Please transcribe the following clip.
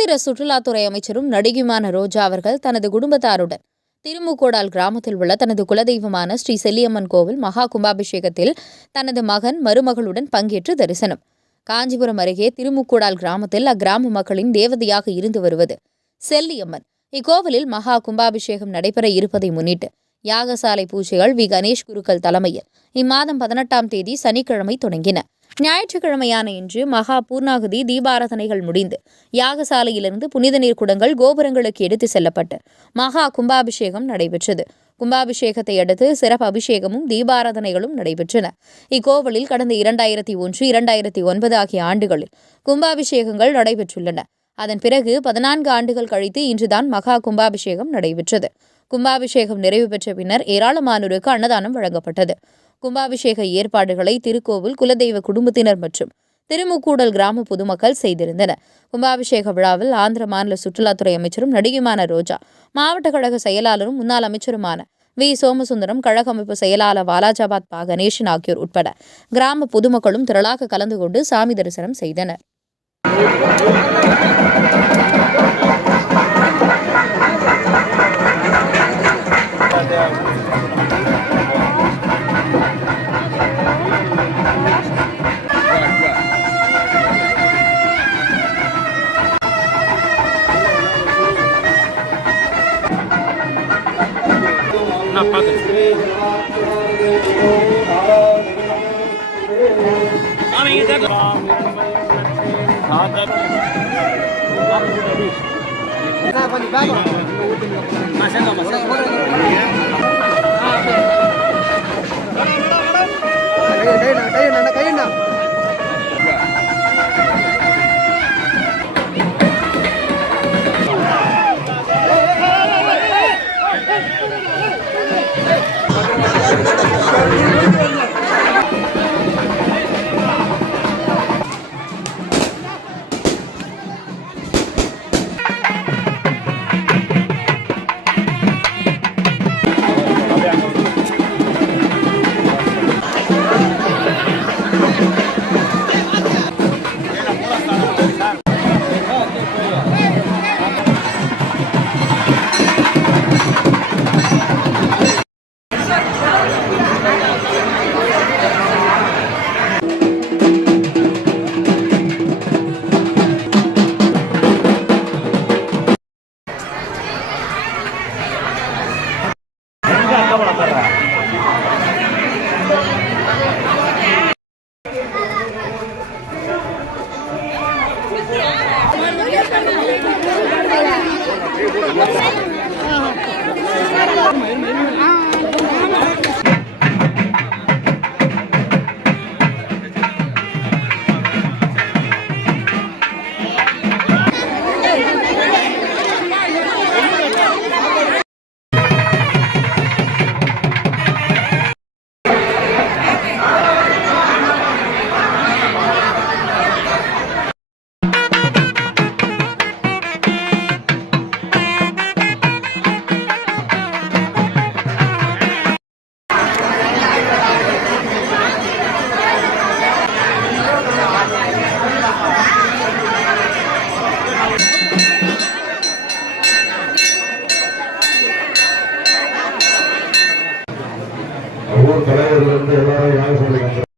ஆந்திர சுற்றுலாத்துறை அமைச்சரும் நடிகையுமான ரோஜா அவர்கள் தனது குடும்பத்தாருடன் திருமுக்கோடால் கிராமத்தில் உள்ள தனது குலதெய்வமான ஸ்ரீ செல்லியம்மன் கோவில் மகா கும்பாபிஷேகத்தில் தனது மகன் மருமகளுடன் பங்கேற்று தரிசனம். காஞ்சிபுரம் அருகே திருமுக்கோடால் கிராமத்தில் அக்கிராம மக்களின் தேவதையாக இருந்து வருவது செல்லியம்மன். இக்கோவிலில் மகா கும்பாபிஷேகம் நடைபெற இருப்பதை முன்னிட்டு யாகசாலை பூஜைகள் கணேஷ் குருக்கள் தலைமையில் இம்மாதம் 18ஆம் தேதி சனிக்கிழமை தொடங்கின. ஞாயிற்றுக்கிழமையான இன்று மகா பூர்ணாகுதி தீபாராதனைகள் முடிந்து யாகசாலையிலிருந்து புனித நீர் குடங்கள் கோபுரங்களுக்கு எடுத்து செல்லப்பட்டு மகா கும்பாபிஷேகம் நடைபெற்றது. கும்பாபிஷேகத்தை அடுத்து சிறப்பு அபிஷேகமும் தீபாராதனைகளும் நடைபெற்றன. இக்கோவிலில் கடந்த 2001, 2009 ஆகிய ஆண்டுகளில் கும்பாபிஷேகங்கள் நடைபெற்றுள்ளன. அதன் பிறகு 14 ஆண்டுகள் கழித்து இன்றுதான் மகா கும்பாபிஷேகம் நடைபெற்றது. கும்பாபிஷேகம் நிறைவு பெற்ற பின்னர் ஏராளமானோருக்கு அன்னதானம் வழங்கப்பட்டது. கும்பாபிஷேக ஏற்பாடுகளை திருக்கோவில் குலதெய்வ குடும்பத்தினர் மற்றும் திருமுக்கூடல் கிராம பொதுமக்கள் செய்திருந்தனர். கும்பாபிஷேக விழாவில் ஆந்திர மாநில சுற்றுலாத்துறை அமைச்சரும் நடிகையுமான ரோஜா, மாவட்ட கழக செயலாளரும் முன்னாள் அமைச்சருமான சோமசுந்தரம், கழக அமைப்பு செயலாளர் வாலாஜாபாத் கணேசன் ஆகியோர் உட்பட கிராம பொதுமக்களும் திரளாக கலந்து கொண்டு சாமி தரிசனம் செய்தனர். ஊர் தலைவர்கள் எல்லாரும்